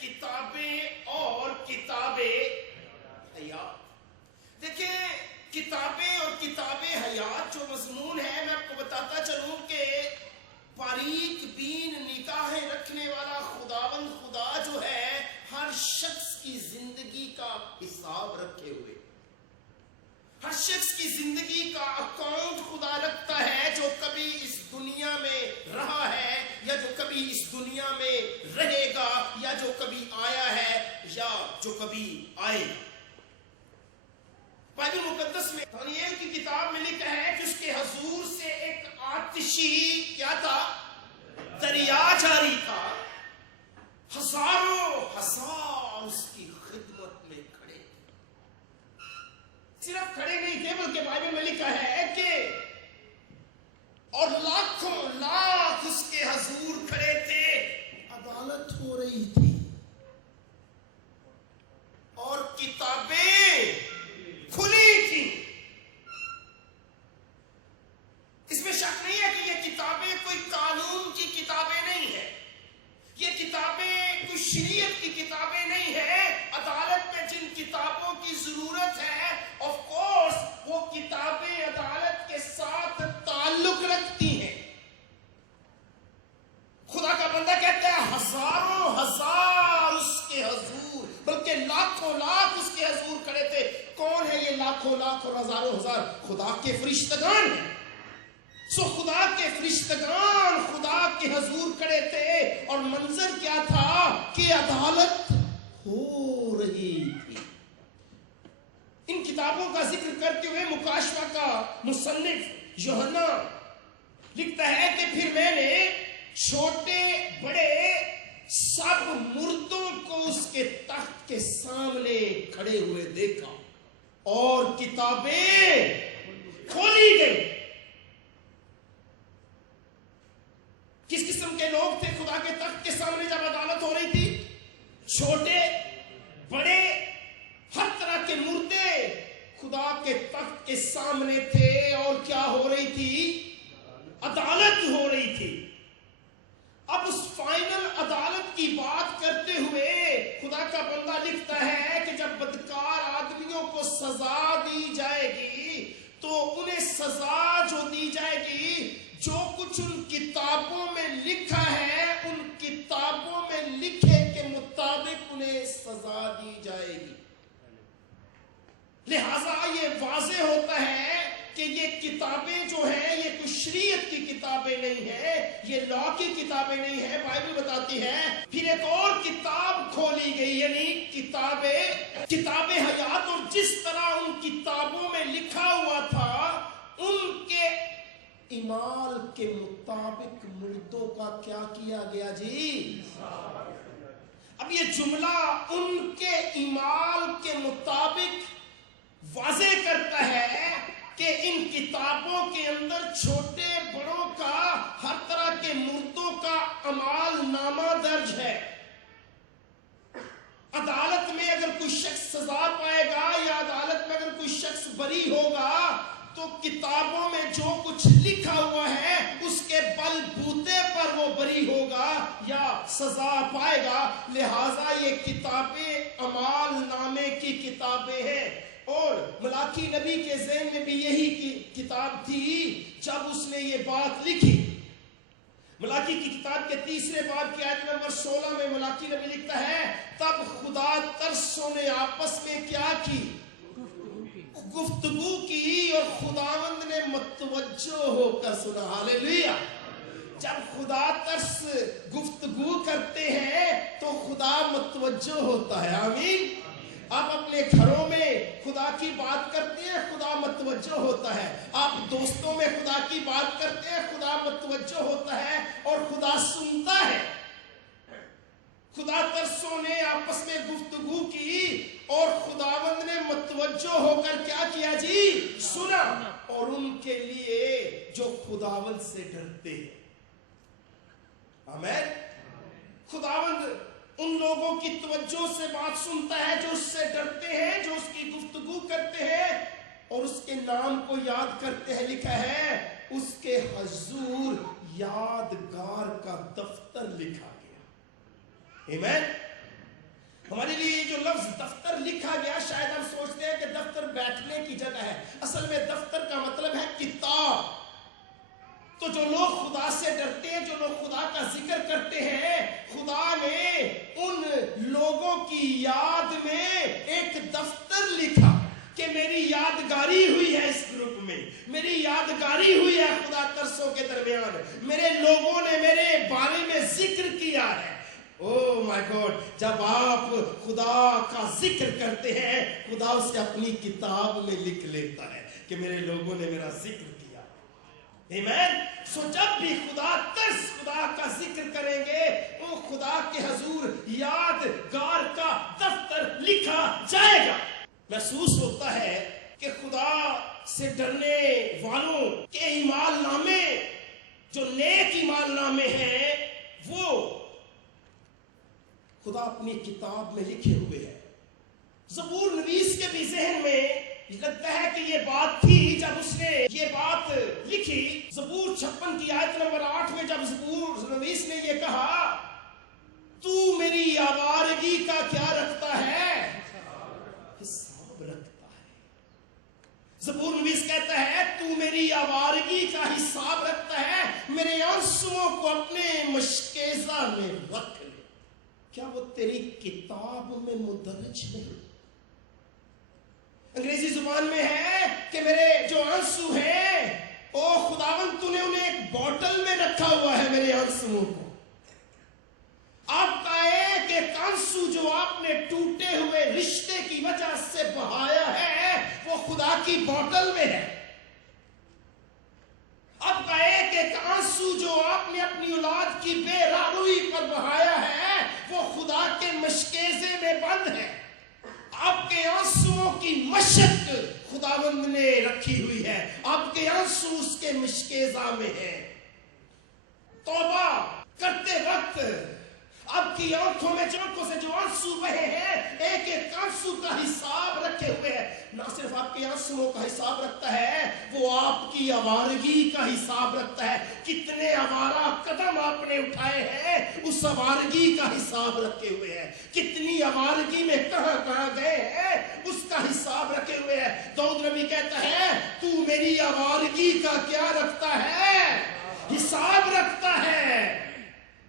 کتابیں اور کتاب حیات۔ دیکھیں کتابیں اور کتاب حیات جو مضمون ہے، میں آپ کو بتاتا چلوں کہ باریک بین نگاہیں رکھنے والا خداوند خدا جو ہے ہر شخص کی زندگی کا حساب رکھے ہوئے، ہر شخص کی زندگی کا اکاؤنٹ خدا رکھتا ہے، جو کبھی اس دنیا میں رہا ہے یا جو کبھی اس دنیا میں رہے گا، یا جو کبھی آیا ہے یا جو کبھی آئے گا۔ بائبل مقدس میں دانیال کی کتاب میں لکھا ہے کہ اس کے حضور سے ایک آتشی کیا تھا؟ دریا جاری تھا، ہزاروں ہزار اس کی خدمت میں کھڑے تھے۔ صرف کھڑے نہیں تھے بلکہ بائبل میں لکھا ہے کہ اور لاکھوں لاکھ اس کے حضور کھڑے تھے، عدالت ہو رہی تھی اور کتابیں کھلی تھی۔ اس میں شک نہیں ہے کہ یہ کتابیں کوئی قانون کی کتابیں نہیں ہیں، یہ کتابیں کوئی شریعت کی کتابیں نہیں ہیں۔ عدالت میں جن کتابوں کی ضرورت ہے آف کورس وہ کتابیں عدالت کے ساتھ تعلق رکھتی ہیں۔ خدا کا بندہ کہتا ہے ہزاروں ہزار اس کے حضور، بلکہ لاکھوں لاکھ اس کے حضور کھڑے تھے۔ کون ہے یہ لاکھوں لاکھ اور ہزاروں ہزار؟ خدا کے فرشتگان ہیں۔ سو خدا کے فرشتگان خدا کے حضور کھڑے تھے اور منظر کیا تھا کہ عدالت ہو رہی تھی۔ ان کتابوں کا ذکر کرتے ہوئے مکاشفہ کا مصنف یوحنا لکھتا ہے کہ پھر میں نے چھوٹے بڑے سب مردوں کو اس کے تخت کے سامنے کھڑے ہوئے دیکھا اور کتابیں کھولی گئی۔ کس قسم کے لوگ تھے خدا کے تخت کے سامنے جب عدالت ہو رہی تھی؟ چھوٹے بڑے ہر طرح کے مردے خدا کے تخت کے سامنے تھے اور کیا ہو رہی تھی؟ عدالت ہو رہی تھی۔ اب اس فائنل عدالت کی بات کرتے ہوئے خدا کا بندہ لکھتا ہے کہ جب بدکار آدمیوں کو سزا دی جائے گی تو انہیں سزا جو دی جائے گی، جو کچھ ان کتابوں میں لکھا ہے ان کتابوں میں لکھے کے مطابق انہیں سزا دی جائے گی۔ لہذا یہ واضح ہوتا ہے کہ یہ کتابیں جو ہیں یہ کوئی شریعت کی کتابیں نہیں ہیں، یہ لا کی کتابیں نہیں ہیں۔ بائبل بتاتی ہے پھر ایک اور کتاب کھولی گئی، یعنی کتاب حیات، اور جس طرح ان کتابوں میں لکھا ہوا تھا ان کے ایمال کے مطابق مردوں کا کیا کیا گیا جی؟ اب یہ جملہ ان کے ایمال کے مطابق واضح کرتا ہے کہ ان کتابوں کے اندر چھوٹے بڑوں کا ہر طرح کے مردوں کا اعمال نامہ درج ہے۔ عدالت میں اگر کوئی شخص سزا پائے گا یا عدالت میں اگر کوئی شخص بری ہوگا تو کتابوں میں جو کچھ لکھا ہوا ہے اس کے بل بوتے پر وہ بری ہوگا یا سزا پائے گا۔ لہٰذا یہ کتابیں اعمال نامے کی کتابیں ہیں، اور ملاکی نبی کے ذہن میں بھی یہی کتاب تھی جب اس نے یہ بات لکھی۔ ملاکی کی کتاب کے 3 باب کی آیت نمبر 16 میں ملاکی نبی لکھتا ہے تب خدا ترسوں نے آپس میں کیا کی؟ گفتگو کی، اور خداوند نے متوجہ ہو کر سنا۔ ہاللیلویا۔ جب خدا ترس گفتگو کرتے ہیں تو خدا متوجہ ہوتا ہے۔ آمین۔ آپ اپنے گھروں میں خدا کی بات کرتے ہیں، خدا متوجہ ہوتا ہے۔ آپ دوستوں میں خدا کی بات کرتے ہیں، خدا متوجہ ہوتا ہے اور خدا سنتا ہے۔ خدا ترسوں نے آپس میں گفتگو کی اور خداوند نے متوجہ ہو کر کیا کیا جی؟ سنا۔ اور ان کے لیے جو خداوند سے ڈرتے ہیں۔ آمین۔ خداوند ان لوگوں کی توجہ سے بات سنتا ہے جو اس سے ڈرتے ہیں، جو اس کی گفتگو کرتے ہیں اور اس کے نام کو یاد کرتے ہیں۔ لکھا ہے اس کے حضور یادگار کا دفتر لکھا گیا۔ آمین۔ ہمارے لیے جو لفظ دفتر لکھا گیا شاید ہم سوچتے ہیں کہ دفتر بیٹھنے کی جگہ ہے، اصل میں دفتر کا مطلب ہے کتاب۔ تو جو لوگ خدا سے ڈرتے ہیں، جو لوگ خدا کا ذکر کرتے ہیں، خدا نے ان لوگوں کی یاد میں ایک دفتر لکھا کہ میری یادگاری ہوئی ہے اس گروپ میں، میری یادگاری ہوئی ہے خدا ترسوں کے درمیان، میرے لوگوں نے میرے بارے میں ذکر کیا ہے۔ او مائی گاڈ، جب آپ خدا کا ذکر کرتے ہیں، خدا اسے اپنی کتاب میں لکھ لیتا ہے کہ میرے لوگوں نے میرا ذکر کیا۔ آمین۔ سو جب بھی خدا ترس خدا کا ذکر کریں گے، وہ خدا کے حضور یادگار کا دفتر لکھا جائے گا۔ محسوس ہوتا ہے کہ خدا سے ڈرنے والوں کے ایمان نامے، جو نیک ایمان نامے ہیں، وہ خدا اپنی کتاب میں لکھے ہوئے ہیں۔ زبور نویس کے بھی ذہن میں لگتا ہے کہ یہ بات تھی جب اس نے یہ بات لکھی۔ زبور 56 کی آیت نمبر 8 میں جب زبور نویس نے یہ کہا، تو میری آوارگی کا کیا رکھتا ہے؟ حساب رکھتا ہے۔ زبور نویس کہتا ہے تو میری آوارگی کا حساب رکھتا ہے، میرے آنسوؤں کو اپنے مشکیزہ میں رکھ لے۔ کیا وہ تیری کتاب میں مدرج نہیں؟ انگریزی زبان میں ہے کہ میرے جو آنسو ہیں، او خداوند تو نے انہیں ایک بوٹل میں رکھا ہوا ہے میرے آنسوؤں کو۔ آپ کا ایک آنسو جو آپ نے ٹوٹے ہوئے رشتے کی وجہ سے بہایا ہے، وہ خدا کی بوٹل میں ہے۔ آپ کا ایک آنسو جو آپ نے اپنی اولاد کی بے راروئی پر بہایا ہے، وہ خدا کے مشکیزے میں بند ہے۔ آپ کے آنسوؤں کی مشق خداوند نے رکھی ہوئی ہے، آپ کے آنسو اس کے مشکیزہ میں ہے۔ توبہ کرتے وقت آپ کی آنکھوں میں آنکھوں سے جو آنسو بہے ہیں، ایک ایک آنسو کا حساب رکھے ہوئے ہیں۔ نہ صرف آپ کے آنسوؤں کا حساب رکھتا ہے، وہ آپ کی آوارگی کا حساب رکھتا ہے۔ کتنے آوارہ قدم آپ نے اٹھائے ہیں، اس آوارگی کا حساب رکھے ہوئے ہیں۔ کتنی آوارگی میں کہاں کہاں گئے ہیں، اس کا حساب رکھے ہوئے ہیں۔ داؤد نبی کہتا ہے تو میری آوارگی کا کیا رکھتا ہے؟ حساب رکھتا ہے۔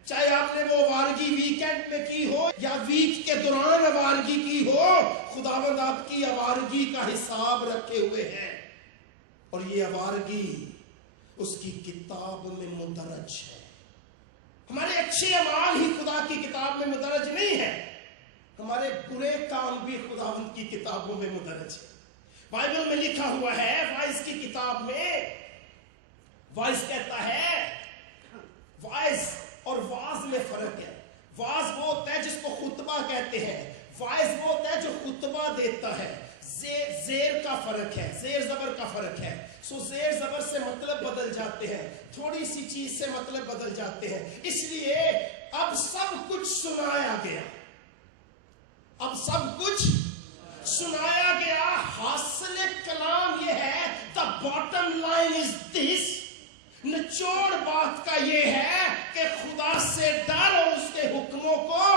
چاہے آپ نے وہ آوارگی ویکینڈ میں کی ہو یا ویک کے دوران آوارگی کی ہو، خداوند آپ کی آوارگی کا حساب رکھے ہوئے ہیں، اور یہ آوارگی اس کی کتاب میں مدرج ہے۔ ہمارے اچھے اعمال ہی خدا کی کتاب میں مدرج نہیں ہے، ہمارے برے کام بھی خداوند کی کتابوں میں مدرج ہے۔ بائبل میں لکھا ہوا ہے، وائز کی کتاب میں وائز کہتا ہے، وائز اور واز میں فرق ہے۔ واز وہ ہوتا ہے جس کو خطبہ کہتے ہیں، وائز وہ ہوتا ہے جو خطبہ دیتا ہے۔ زیر کا فرق ہے، زیر زبر کا فرق ہے۔ سو زیر زبر سے مطلب بدل جاتے ہیں، تھوڑی سی چیز سے مطلب بدل جاتے ہیں۔ اس لیے اب سب کچھ سنایا گیا، اب سب کچھ سنایا گیا۔ حاصل کلام یہ ہے، the bottom line is this، نچوڑ بات کا یہ ہے کہ خدا سے ڈر اور اس کے حکموں کو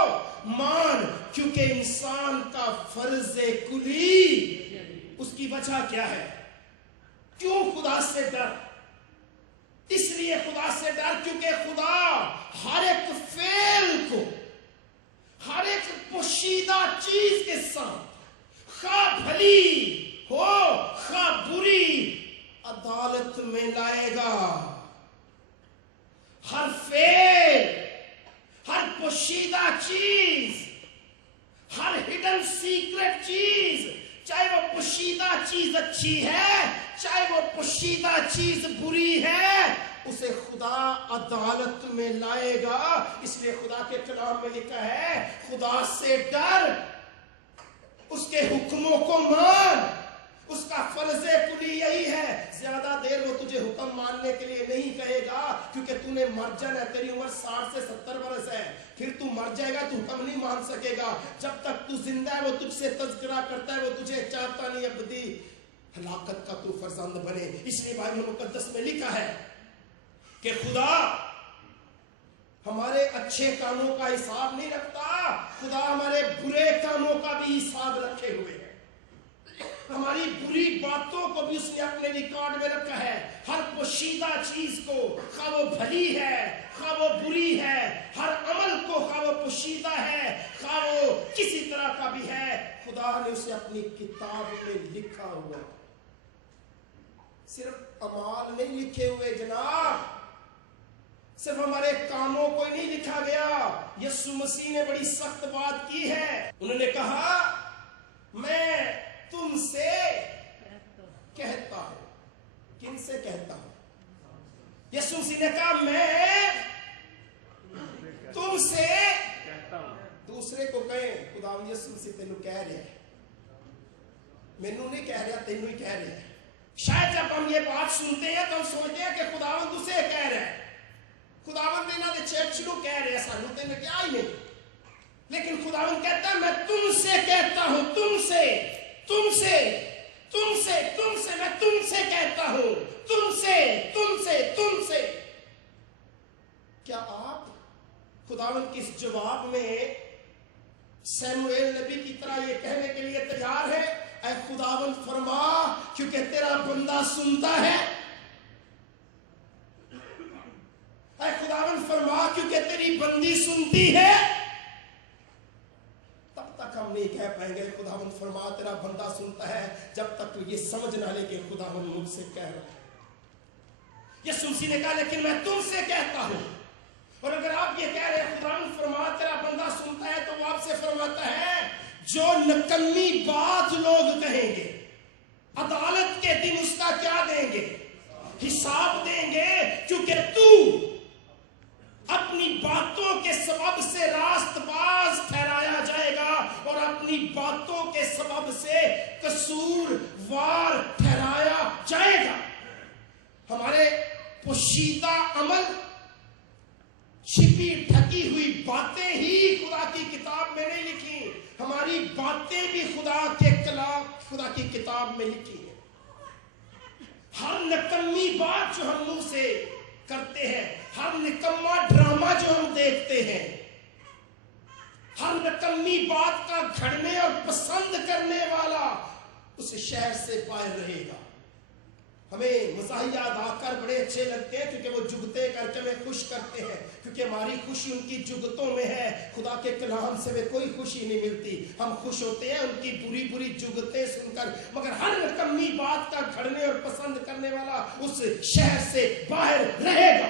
مان، کیونکہ انسان کا فرض کلی۔ اس کی وجہ کیا ہے؟ کیوں خدا سے ڈر؟ اس لیے خدا سے ڈر کیونکہ خدا ہر ایک فعل کو، ہر ایک پوشیدہ چیز کے ساتھ، خواہ بھلی ہو خواہ بری، عدالت میں لائے گا۔ ہر فعل، ہر پوشیدہ چیز، ہر ہڈن سیکرٹ چیز، چاہے وہ پوشیدہ چیز اچھی ہے، چاہے وہ پوشیدہ چیز بری ہے، اسے خدا عدالت میں لائے گا۔ اس لیے خدا کے کلام میں لکھا ہے، خدا سے ڈر، اس کے حکموں کو مان۔ اس کا فرض کلی یہی ہے، زیادہ دیر وہ تجھے حکم ماننے کے لیے نہیں کہے گا، کیونکہ تو نے مر جانا ہے، تیری عمر 60 سے 70 برس ہے، پھر تو مر جائے گا، تو حکم نہیں مان سکے گا۔ جب تک تو زندہ ہے وہ تجھ سے تذکرہ کرتا ہے، وہ تجھے چاہتا نہیں ابدی ہلاکت کا تو فرزند بنے۔ اس لیے بائبل مقدس میں لکھا ہے کہ خدا ہمارے اچھے کاموں کا حساب نہیں رکھتا، خدا ہمارے برے کاموں کا بھی حساب رکھے ہوئے ہے، ہماری بری باتوں کو بھی اس نے اپنے ریکارڈ میں رکھا ہے، ہر پوشیدہ چیز کو، خواہ وہ بھلی ہے خواہ وہ بری ہے، ہر عمل کو خواہ وہ پوشیدہ ہے خواہ وہ کسی طرح کا بھی ہے، خدا نے اسے اپنی کتاب میں لکھا ہوا۔ صرف اعمال نہیں لکھے ہوئے جناب، صرف ہمارے کاموں کو ہی نہیں لکھا گیا۔ یسوع مسیح نے بڑی سخت بات کی ہے، انہوں نے کہا میں تم سے کہتا ہوں۔ کن سے کہتا ہوں؟ یسوع مسیح نے کہا میں تم سے کہتا ہوں۔ دوسرے کو کہیں خداوند یسوع مسیح تینوں کہہ رہا ہے، مینوں نہیں کہہ رہا، تینوں ہی کہہ رہا ہے۔ شاید جب ہم یہ بات سنتے ہیں تو ہم سوچتے ہیں کہ خداوند اسے کہہ رہا ہے، خداوند انہاں دے چرچ نو کہہ رہا ہے، سانوں تے کیا ہی نہیں۔ لیکن خداوند کہتا ہے میں تم سے کہتا ہوں، تم سے تم سے تم سے تم سے میں تم سے کہتا ہوں، تم سے تم سے تم سے۔ کیا آپ خداوند کے اس جواب میں سیموئیل نبی کی طرح یہ کہنے کے لیے تیار ہے اے خداوند فرما کیونکہ تیرا بندہ سنتا ہے؟ اے خداوند فرما کیونکہ تیری بندی سنتی ہے؟ تب تک ہم نہیں کہہ پائیں گے خداوند فرما تیرا بندہ سنتا ہے جب تک تو یہ سمجھ نہ لے کہ خداوند مجھ سے کہہ رہا ہے۔ یسوع مسیح نے کہا لیکن میں تم سے کہتا ہوں، اور اگر آپ یہ کہہ رہے ہیں خداوند فرما تیرا بندہ سنتا ہے تو وہ آپ سے فرماتا ہے جو نکمی بات لوگ کہیں گے عدالت کے دن اس کا کیا دیں گے؟ حساب دیں گے، کیونکہ تو اپنی باتوں کے سبب سے راست باز ٹھہرایا جائے گا اور اپنی باتوں کے سبب سے قصوروار ٹھہرایا جائے گا۔ ہمارے پوشیدہ عمل، چھپی ڈھکی ہوئی باتیں ہی خدا کی کتاب میں نہیں لکھی، ہماری باتیں بھی خدا کے کلام، خدا کی کتاب میں لکھی ہیں۔ ہر نکمی بات جو ہم منہ سے کرتے ہیں، ہر نکما ڈرامہ جو ہم دیکھتے ہیں، ہر نکمی بات کا گھڑنے اور پسند کرنے والا اس شہر سے باہر رہے گا۔ ہمیں مزاحیہ ادا کر بڑے اچھے لگتے ہیں کیونکہ وہ جگتے کر کے ہمیں خوش کرتے ہیں، کیونکہ ہماری خوشی ان کی جگتوں میں ہے، خدا کے کلام سے ہمیں کوئی خوشی نہیں ملتی، ہم خوش ہوتے ہیں ان کی بری بری جگتیں سن کر، مگر ہر نکمی بات کا گھڑنے اور پسند کرنے والا اس شہر سے باہر رہے گا۔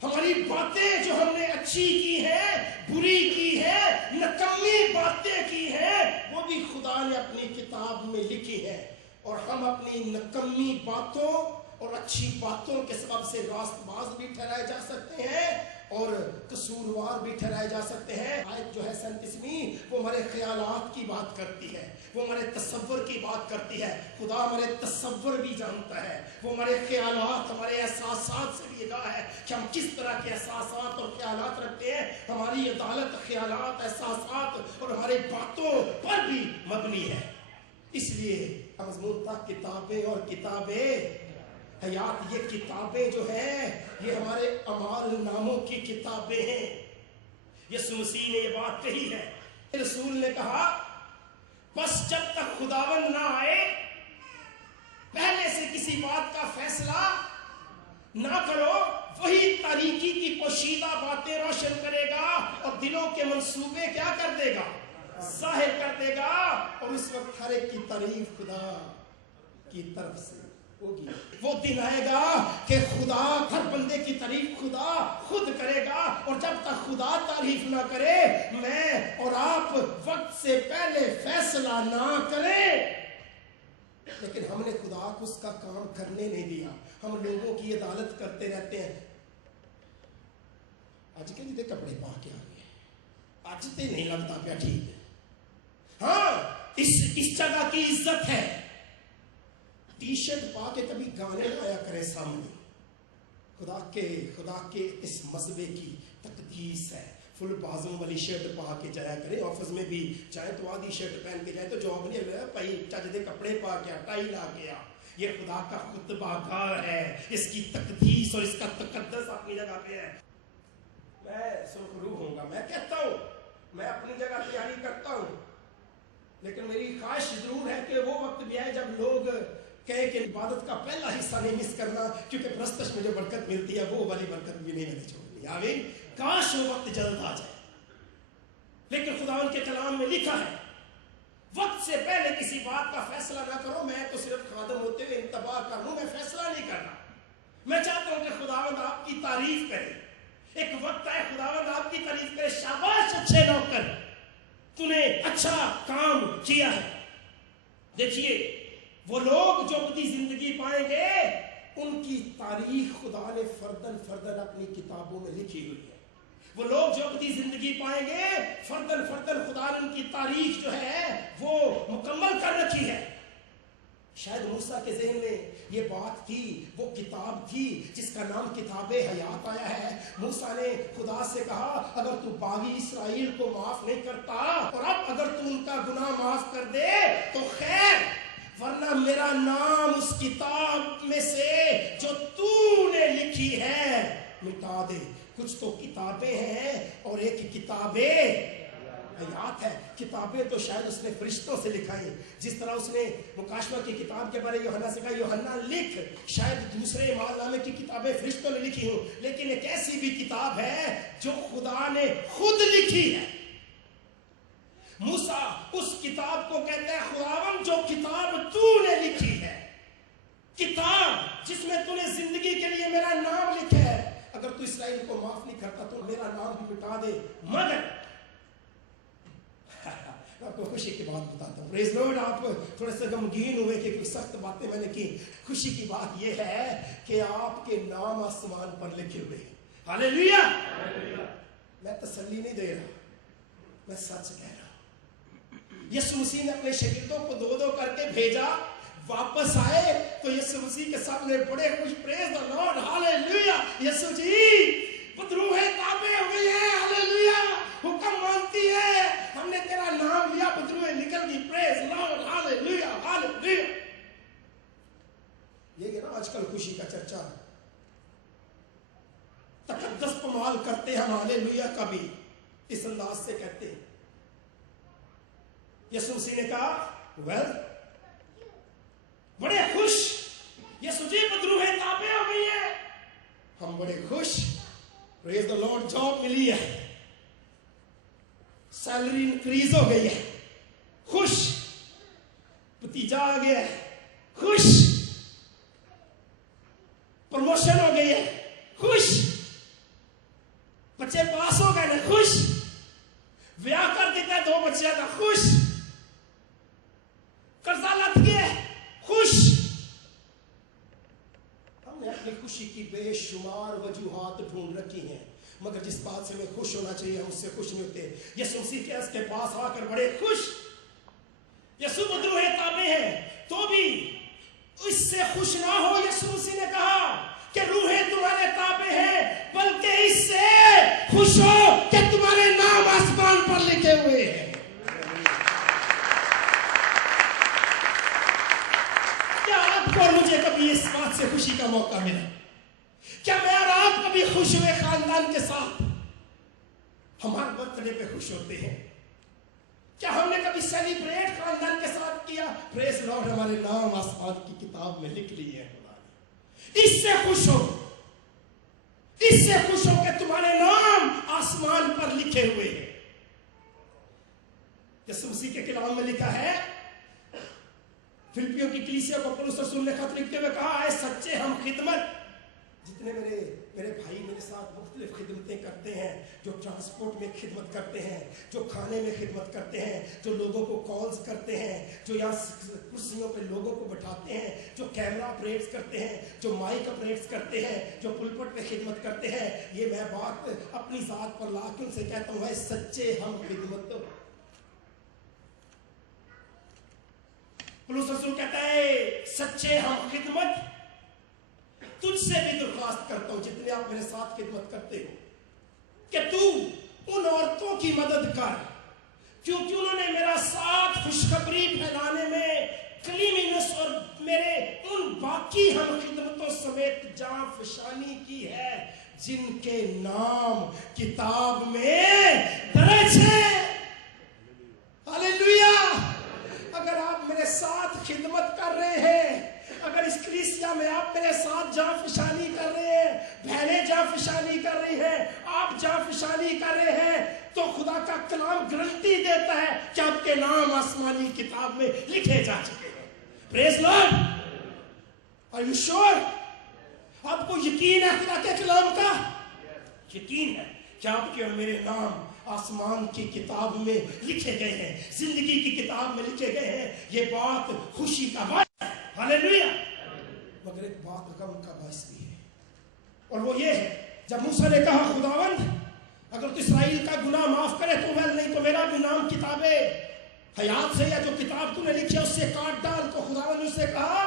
ہماری باتیں جو ہم نے اچھی کی ہیں، بری کی ہیں، نکمی باتیں کی ہیں، وہ بھی خدا نے اپنی کتاب میں لکھی ہے، اور ہم اپنی نکمی باتوں اور اچھی باتوں کے سبب سے راست باز بھی ٹھہرائے جا سکتے ہیں اور قصوروار بھی ٹھہرائے جا سکتے ہیں۔ آیت جو ہے 37 وہ ہمارے خیالات کی بات کرتی ہے، وہ ہمارے تصور کی بات کرتی ہے۔ خدا ہمارے تصور بھی جانتا ہے، وہ ہمارے خیالات، ہمارے احساسات سے بھی آگاہ ہے کہ ہم کس طرح کے احساسات اور خیالات رکھتے ہیں۔ ہماری عدالت خیالات، احساسات اور ہماری باتوں پر بھی مبنی ہے۔ اس لیے مضمون تھا کتابیں اور کتابیں حیات۔ یہ کتابیں جو ہیں یہ ہمارے اعمال ناموں کی کتابیں ہیں۔ یسوع مسیح نے یہ بات کہی ہے، رسول نے کہا بس جب تک خداوند نہ آئے پہلے سے کسی بات کا فیصلہ نہ کرو، وہی تاریکی کی پوشیدہ باتیں روشن کرے گا اور دلوں کے منصوبے کیا کر دے گا؟ ظاہر کر دے گا، اور اس وقت ہر ایک کی تعریف خدا کی طرف سے ہوگی۔ وہ دن آئے گا کہ خدا ہر بندے کی تعریف خدا خود کرے گا، اور جب تک خدا تعریف نہ کرے میں اور آپ وقت سے پہلے فیصلہ نہ کریں۔ لیکن ہم نے خدا کو اس کا کام کرنے نہیں دیا، ہم لوگوں کی عدالت کرتے رہتے ہیں۔ آج کے جدے کپڑے پا کے آ گئے، آج تے نہیں لگتا پیا ٹھیک ہے، ہاں اس جگہ کی عزت ہے۔ ٹی شرٹ پا کے کبھی گانے لایا کرے سامنے، خدا کے اس مذہبے کی تقدیس ہے۔ فل بازوں والی شرٹ پا کے جایا کرے، آفس میں بھی جائے تو آدھی شرٹ پہن کے جائے، تو جواب نہیں لگا بھائی چج دے کپڑے پا کے ٹائی لا کے آ۔ یہ خدا کا خطبہ گار ہے، اس کی تقدیس اور اس کا تقدس اپنی جگہ پہ ہے۔ میں سرخرو ہوں گا ہوگا. میں کہتا ہوں میں اپنی جگہ تیاری کرتا ہوں, لیکن میری خواہش ضرور ہے کہ وہ وقت بھی آئے جب لوگ کہے کہ عبادت کا پہلا حصہ نہیں مس کرنا, کیونکہ پرستش میں جو برکت ملتی ہے وہ والی برکت بھی نہیں میں نے چھوڑنی. آمین. کاش وہ وقت جلد آ جائے. لیکن خداوند کے کلام میں لکھا ہے وقت سے پہلے کسی بات کا فیصلہ نہ کرو. میں تو صرف خادم ہوتے ہوئے انتباہ کر لوں, میں فیصلہ نہیں کرنا. میں چاہتا ہوں کہ خداوند آپ کی تعریف کرے. ایک وقت ہے خداوند آپ کی تعریف کرے. شاباش اچھے نوکر, تو نے اچھا کام کیا ہے. دیکھیے وہ لوگ جو اپنی زندگی پائیں گے ان کی تاریخ خدا نے فردن فردن اپنی کتابوں میں لکھی ہوئی ہے. وہ لوگ جو اپنی زندگی پائیں گے فردن فردن خدا نے ان کی تاریخ جو ہے وہ مکمل کر رکھی ہے. شاید موسیٰ کے ذہن میں یہ بات تھی, وہ کتاب تھی جس کا نام کتاب حیات آیا ہے. موسیٰ نے خدا سے کہا اگر تو باغی اسرائیل کو معاف نہیں کرتا اور اب اگر تو ان کا گناہ معاف کر دے تو خیر, ورنہ میرا نام اس کتاب میں سے جو تو نے لکھی ہے مٹا دے. کچھ تو کتابیں ہیں اور ایک کتاب حیات ہے. کتابیں تو شاید اس نے فرشتوں سے لکھائی, جس طرح اس نے مکاشفہ کی کتاب کے بارے یوحنا سے کہا یوحنا لکھ. شاید دوسرے اعمال نامے کی کتابیں فرشتوں نے لکھی ہوں, لیکن ایک ایسی بھی کتاب ہے جو خدا نے خود لکھی ہے. موسیٰ اس کتاب کو کہتے ہیں خداوند جو کتاب تو نے لکھی ہے, کتاب جس میں تو نے زندگی کے لیے میرا نام لکھا ہے, اگر تو اسرائیل کو معاف نہیں کرتا تو میرا نام بھی مٹا دے. مگر آپ کو خوشی کی بات بتاتا ہوں. پریز لارڈ. آپ تھوڑے سے غمگین ہوئے کہ کوئی سخت باتیں میں نے کی. خوشی کی بات یہ ہے کہ آپ کے نام آسمان پر لکھے ہوئے ہیں. ہاللیلویا. میں تسلی نہیں دے رہا, میں سچ کہہ رہا ہوں. یسوع مسیح نے اپنے شاگردوں کو دو دو کر کے بھیجا, واپس آئے تو یسوع مسیح کے سامنے بڑے خوش. پریز دی لارڈ. ہاللیلویا. یسوع جی بدروہیں تابع ہو گئی ہیں. ہاللیلویا. حکم مانتی ہے, ہم نے تیرا نام لیا, بدروہیں نکل گئی. پریز لارڈ. ہاللیلویا. ہاللیلویا. یہ نا آج کل خوشی کا چرچا, تقدس پمال کرتے ہیں ہم ہاللیلویا کا بھی اس انداز سے کہتے ہیں. یسوع مسیح نے کہا ویل بڑے خوش, یسوع جی بدروہیں تابع ہو گئی ہے, ہم بڑے خوش. پریز دی لارڈ. جاب ملی ہے, سیلری انکریز ہو گئی ہے, خوش. بھتیجا آ گیا ہے, خوش. پروموشن ہو گئی ہے, خوش. بچے پاس ہو گئے نا, خوش. بیاہ کر دیتا ہے 2 بچے کا, خوش. قرضہ لٹ گیا, خوش. ہم نے اپنی خوشی کی بے شمار وجوہات ڈھونڈ رکھی ہیں, مگر جس بات سے ہمیں خوش ہونا چاہیے ہم اس سے خوش نہیں ہوتے. یسوع مسیح کے پاس آ کر بڑے خوش. یسوع بدروہیں تابع ہیں تو بھی اس سے خوش نہ ہو. یسوع مسیح نے کہا کہ روحیں تمہارے تابع ہیں, بلکہ اس سے خوش ہو کہ تمہارے نام آسمان پر لکھے ہوئے ہیں. کیا آپ کو اور مجھے کبھی اس بات سے خوشی کا موقع ملا؟ کیا میں اور آپ کبھی خوش ہوئے خاندان کے ساتھ؟ ہمارے برتھ ڈے پہ خوش ہوتے ہیں. کیا ہم نے کبھی سیلیبریٹ خاندان کے ساتھ کیا؟ پریز لارڈ. ہمارے نام آسمان کی کتاب میں لکھ لیے ہیں خدا نے. اس سے خوش ہو, اس سے خوش ہو کہ تمہارے نام آسمان پر لکھے ہوئے ہیں. یسوع مسیح کے کلام میں لکھا ہے, فلپیوں کی کلیسیا کو پولس رسول نے خط لکھتے ہوئے کہا اے سچے ہم خدمت. جتنے میرے بھائی میرے ساتھ مختلف خدمتیں کرتے ہیں, جو ٹرانسپورٹ میں خدمت کرتے ہیں, جو کھانے میں خدمت کرتے ہیں, جو لوگوں کو کالز کرتے ہیں, جو یہاں کرسیوں پہ لوگوں کو بٹھاتے ہیں, جو کیمرہ آپریٹس کرتے ہیں, جو مائک آپریٹس کرتے ہیں, جو پلپٹ پہ خدمت کرتے ہیں, یہ میں بات اپنی ذات پر لا کے ان سے کہتا ہوں اے سچے ہم خدمت. پولس رسول کہتا ہے سچے ہم خدمت. تجھ سے بھی درخواست کرتا ہوں جتنے آپ میرے ساتھ خدمت کرتے ہو کہ تو ان عورتوں کی مدد کر کیونکہ انہوں نے میرا ساتھ خوشخبری پھیلانے میں کلیمینس اور میرے ان باقی ہم خدمتوں سمیت جان فشانی کی ہے جن کے نام کتاب میں درج ہے. ہاللیلویا. اگر آپ میرے ساتھ خدمت کر رہے ہیں, اگر اس کلیسیا میں آپ میرے ساتھ جانفشانی کر رہے ہیں, بہنیں جانفشانی کر رہی ہیں, آپ جانفشانی کر رہے ہیں, تو خدا کا کلام گارنٹی دیتا ہے کہ آپ کے نام آسمانی کتاب میں لکھے جا چکے ہیں. پریز لارڈ. آر یو شور؟ آپ کو یقین ہے خدا کے کلام کا؟ یقین ہے کہ آپ کے اور میرے نام آسمان کی کتاب میں لکھے گئے ہیں, زندگی کی کتاب میں لکھے گئے ہیں. یہ بات خوشی کا باعث ہے. ہاللیلویا. مگر ایک بات غم کا باعث بھی ہے, اور وہ یہ ہے جب موسیٰ نے کہا خداوند اگر تو اسرائیل کا گناہ معاف کرے تو ویل, نہیں تو میرا بھی نام کتاب حیات سے یا جو کتاب تو نے لکھی ہے اس سے کاٹ ڈال. تو خداوند نے اس سے کہا,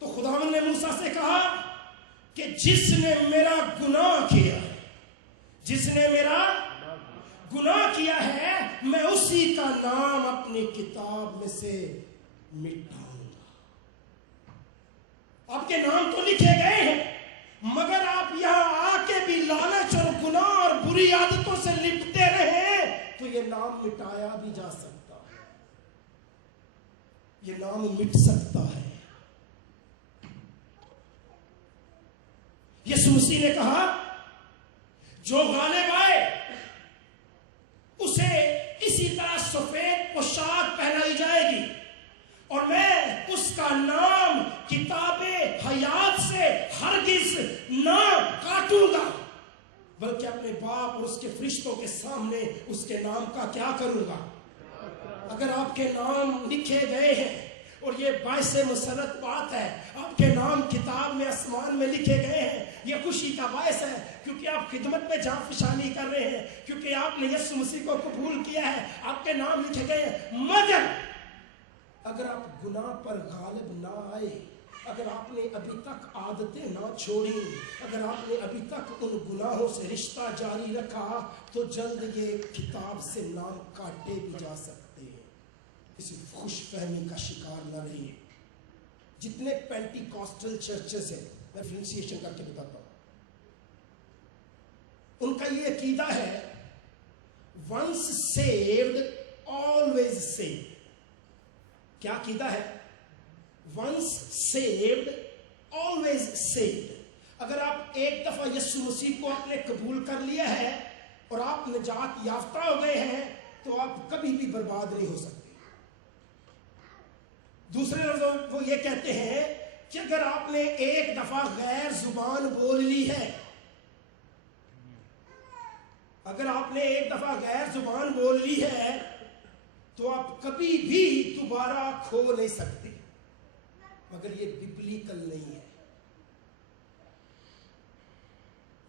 تو خداوند نے موسیٰ سے کہا کہ جس نے میرا گناہ کیا ہے, جس نے میرا گناہ کیا ہے, میں اسی کا نام اپنی کتاب میں سے مٹاؤں گا. آپ کے نام تو لکھے گئے ہیں, مگر آپ یہاں آ کے بھی لالچ اور گناہ اور بری عادتوں سے لپٹتے رہے تو یہ نام مٹایا بھی جا سکتا ہے. یہ نام مٹ سکتا ہے. یسوع مسیح نے کہا جو غالب آئے اسے اسی طرح سفید پوشاک پہنائی جائے گی, اور میں اس کا نام کتاب حیات سے ہرگز نہ کاٹوں گا, بلکہ اپنے باپ اور اس کے فرشتوں کے سامنے اس کے نام کا کیا کروں گا. اگر آپ کے نام لکھے گئے ہیں, اور یہ باعث مسرت بات ہے, آپ کے نام کتاب میں آسمان میں لکھے گئے ہیں, یہ خوشی کا باعث ہے کیونکہ آپ خدمت میں جانفشانی کر رہے ہیں, کیونکہ آپ نے یسوع مسیح کو قبول کیا ہے, آپ کے نام لکھے گئے ہیں. مگر اگر آپ گناہ پر غالب نہ آئے, اگر آپ نے ابھی تک عادتیں نہ چھوڑی, اگر آپ نے ابھی تک ان گناہوں سے رشتہ جاری رکھا, تو جلد یہ کتاب سے نام کاٹے بھی جا سکتے ہیں. کسی خوش فہمی کا شکار نہ رہیے. جتنے پینٹی کاسٹل چرچز ہیں, میں ڈفرینشیشن کر کے بتاتا ہوں, ان کا یہ عقیدہ ہے once saved always saved. کیا عقیدہ ہے؟ once saved always saved. اگر آپ ایک دفعہ یسوع مسیح کو آپ نے قبول کر لیا ہے اور آپ نجات یافتہ ہو گئے ہیں, تو آپ کبھی بھی برباد نہیں ہو سکتے. دوسرے لفظوں وہ یہ کہتے ہیں کہ اگر آپ نے ایک دفعہ غیر زبان بول لی ہے, اگر آپ نے ایک دفعہ غیر زبان بول لی ہے, تو آپ کبھی بھی دوبارہ کھو نہیں سکتے. مگر یہ ببلیکل نہیں ہے.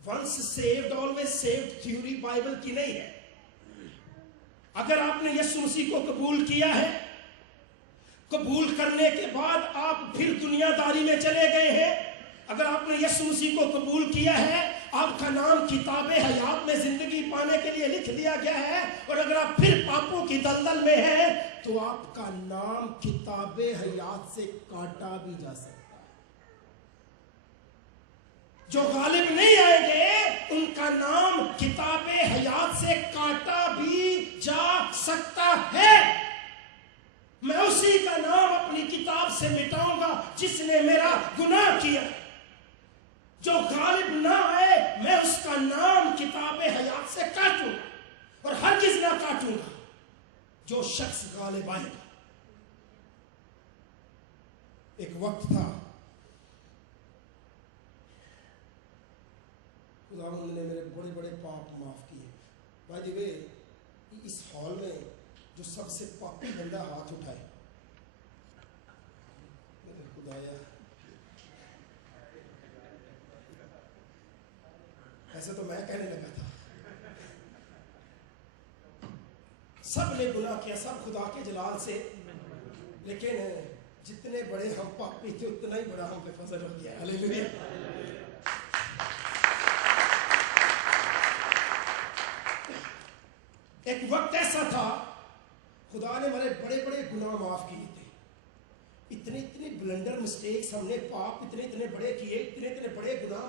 once saved always saved theory Bible کی نہیں ہے. اگر آپ نے یسوع مسیح کو قبول کیا ہے, قبول کرنے کے بعد آپ پھر دنیا داری میں چلے گئے ہیں, اگر آپ نے یسوع مسیح کو قبول کیا ہے, آپ کا نام کتاب حیات میں زندگی پانے کے لیے لکھ دیا گیا ہے, اور اگر آپ پھر پاپوں کی دلدل میں ہیں, تو آپ کا نام کتاب حیات سے کاٹا بھی جا سکتا ہے. جو غالب نہیں آئیں گے ان کا نام کتاب حیات سے کاٹا بھی جا سکتا ہے. میں اسی کا نام اپنی کتاب سے مٹاؤں گا جس نے میرا گناہ کیا. جو غالب نہ آئے میں اس کا نام کتاب حیات سے کاٹوں اور ہرگز نہ کاٹوں گا. جو شخص غالب آئے گا. ایک وقت تھا خداوند نے میرے بڑے بڑے پاپ معاف کیے. By the way, us hall میں جو سب سے پاپی بندہ ہاتھ اٹھائے, خدایا ایسے تو میں کہنے لگا تھا, سب نے گناہ کیا, سب خدا کے جلال سے, لیکن جتنے بڑے ہم پاپی تھے اتنا ہی بڑا ہم پہ فضل ہو گیا. ہاللیلویا. ایک وقت ایسا تھا خدا نے ہمارے بڑے بڑے گناہ معاف کیے تھے. اتنے بلنڈر مسٹیکس ہم نے پاپ اتنے بڑے کیے, اتنے بڑے گناہ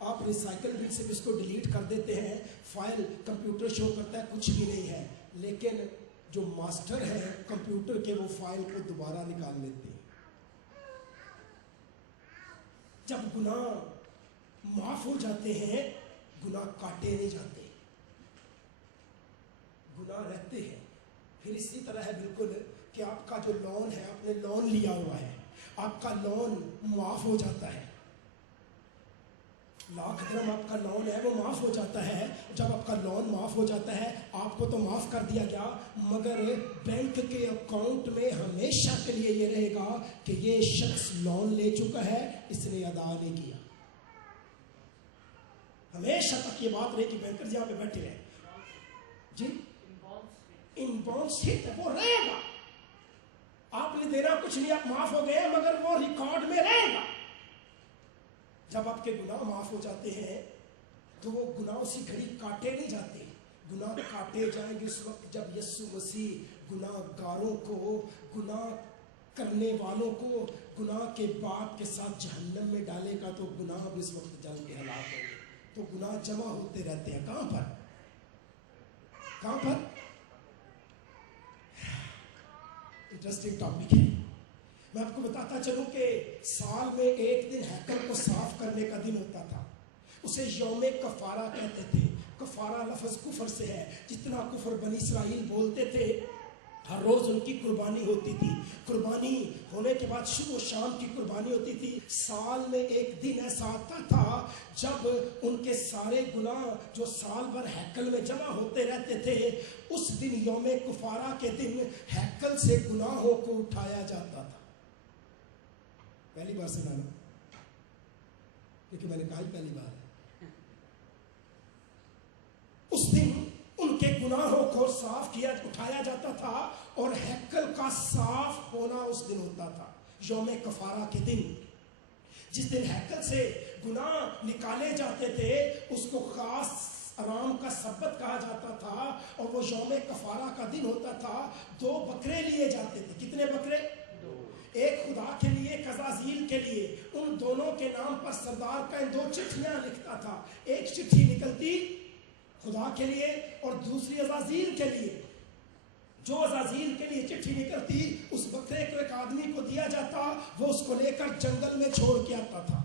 آپ ریسائکل بن سے اس کو ڈیلیٹ کر دیتے ہیں, فائل کمپیوٹر شو کرتا ہے کچھ بھی نہیں ہے, لیکن جو ماسٹر ہے کمپیوٹر کے وہ فائل کو دوبارہ نکال لیتے ہیں. جب گناہ معاف ہو جاتے ہیں گناہ کاٹے نہیں جاتے, گناہ رہتے ہیں. پھر اسی طرح ہے بالکل کہ آپ کا جو لون ہے, آپ نے لون لیا ہوا ہے, آپ کا لون معاف ہو جاتا ہے, 1,00,000 درہم آپ کا لون ہے وہ معاف ہو جاتا ہے. جب آپ کا لون معاف ہو جاتا ہے آپ کو تو معاف کر دیا گیا, مگر بینک کے اکاؤنٹ میں ہمیشہ کے لیے یہ رہے گا کہ یہ شخص لون لے چکا ہے, اس نے ادا نہیں کیا. ہمیشہ تک یہ بات رہے کہ بینکر یہاں پہ بیٹھے رہے جی, ان بانڈس ہٹ وہ رہے گا. آپ نے دینا کچھ نہیں, آپ معاف ہو گئے مگر وہ ریکارڈ میں رہے گا. جب آپ کے گناہ معاف ہو جاتے ہیں تو وہ گناہ اسی گھڑی کاٹے نہیں جاتے, گناہ کاٹے جائیں گے اس وقت جب یسوع مسیح گناہ گاروں کو, گناہ کرنے والوں کو گناہ کے باپ کے ساتھ جہنم میں ڈالے گا, تو گناہ بھی اس وقت جل کے ہلاک ہوں گے. تو گناہ جمع ہوتے رہتے ہیں. کہاں پر, کہاں پر؟ انٹرسٹنگ ٹاپک ہے. میں آپ کو بتاتا چلوں کہ سال میں ایک دن ہیکل کو صاف کرنے کا دن ہوتا تھا, اسے یوم کفارہ کہتے تھے. کفارہ لفظ کفر سے ہے, جتنا کفر بنی اسرائیل بولتے تھے ہر روز ان کی قربانی ہوتی تھی. قربانی ہونے کے بعد صبح و شام کی قربانی ہوتی تھی. سال میں ایک دن ایسا آتا تھا جب ان کے سارے گناہ جو سال بھر ہیکل میں جمع ہوتے رہتے تھے, اس دن یوم کفارہ کے دن ہیکل سے گناہوں کو اٹھایا جاتا تھا. پہلی بار سنا نا, کیونکہ میں نے کہا پہلی بار ہے. اس دن ان کے گناہوں کو صاف کیا اٹھایا جاتا تھا, اور ہیکل کا صاف ہونا اس دن ہوتا تھا یوم کفارہ کے دن. جس دن ہیکل سے گناہ نکالے جاتے تھے اس کو خاص آرام کا سبت کہا جاتا تھا, اور وہ یوم کفارہ کا دن ہوتا تھا. 2 بکرے لیے جاتے تھے. کتنے بکرے؟ 2. ایک خدا کے لیے, ایک عزازیل کے لیے. ان دونوں کے نام پر سردار کا 2 چٹھیاں لکھتا تھا. ایک چٹھی نکلتی خدا کے لیے اور دوسری عزازیل کے لیے. جو عزازیل کے لیے چٹھی نکلتی اس بکرے کو ایک آدمی کو دیا جاتا, وہ اس کو لے کر جنگل میں چھوڑ کے آتا تھا.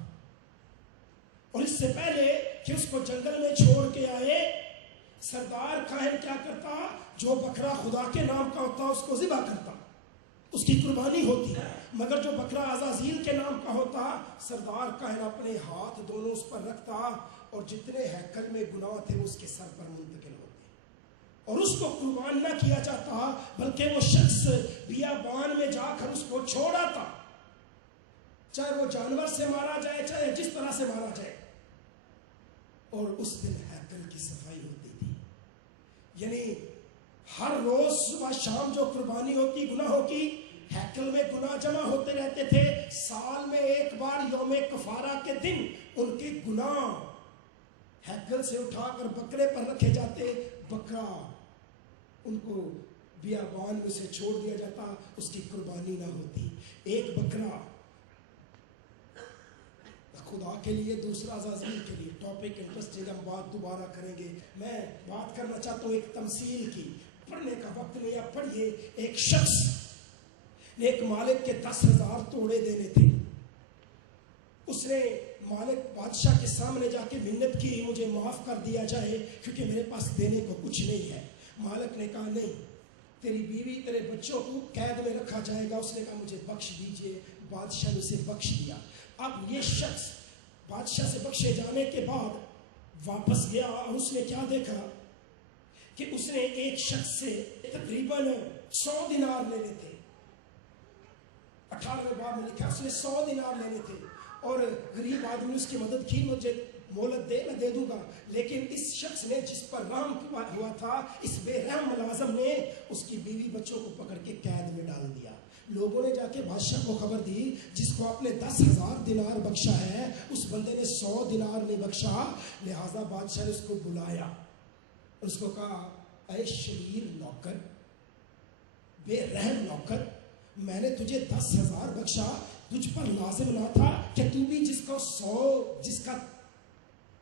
اور اس سے پہلے کہ اس کو جنگل میں چھوڑ کے آئے, سردار کاہن کیا کرتا, جو بکرا خدا کے نام کا ہوتا اس کو ذبح کرتا, اس کی قربانی ہوتی. مگر جو بکرا عزازیل کے نام کا ہوتا, سردار کاہن اپنے ہاتھ دونوں اس پر رکھتا, اور جتنے ہیکل میں گناہ تھے اس کے سر پر منتقل ہوتے, اور اس کو قربان نہ کیا جاتا بلکہ وہ شخص بیابان میں جا کر اس کو چھوڑا تھا, چاہے وہ جانور سے مارا جائے چاہے جس طرح سے مارا جائے. اور اس دن ہیکل کی صفائی ہوتی تھی. یعنی ہر روز صبح شام جو قربانی ہوتی گناہوں کی, ہیکل میں گناہ جمع ہوتے رہتے تھے. سال میں ایک بار یوم کفارہ کے دن ان کے گناہ ہیکل سے اٹھا کر بکرے پر رکھے جاتے. بکرا ان کو بیابان میں سے چھوڑ دیا جاتا, اس کی قربانی نہ ہوتی. ایک بکرا خدا کے لیے, دوسرا عزازیل کے لیے. ٹاپک انٹرسٹنگ, ہم بات دوبارہ کریں گے. میں بات کرنا چاہتا ہوں ایک تمثیل کی. پڑھنے کا وقت نہیں, آپ پڑھیے. ایک شخص نے ایک مالک کے 10,000 توڑے دینے تھے. اس نے مالک بادشاہ کے سامنے جا کے منت کی, مجھے معاف کر دیا جائے کیونکہ میرے پاس دینے کو کچھ نہیں ہے. مالک نے کہا نہیں, تیری بیوی تیرے بچوں کو قید میں رکھا جائے گا. اس نے کہا مجھے بخش دیجئے. بادشاہ نے اسے بخش دیا. اب یہ شخص بادشاہ سے بخشے جانے کے بعد واپس گیا, اور اس نے کیا دیکھا کہ اس نے ایک شخص سے تقریباً 100 دینار لینے تھے. 18ویں باب میں لکھا اس نے 100 دینار لینے تھے, اور غریب آدمی نے اس کی مدد کی, مجھے مہلت دے میں دے دوں گا. لیکن اس شخص نے جس پر رحم ہوا تھا, اس بے رحم ملازم نے اس کی بیوی بچوں کو پکڑ کے قید میں ڈال دیا. لوگوں نے جا کے بادشاہ کو خبر دی, جس کو آپ نے 10,000 دینار بخشا ہے اس بندے نے 100 دینار نہیں بخشا. لہٰذا بادشاہ نے اس کو بلایا اور اس کو کہا, اے شریر نوکر, بے رحم نوکر, میں نے تجھے 10,000 بخشا, تجھ پر لازم نہ تھا کہ تو بھی جس کا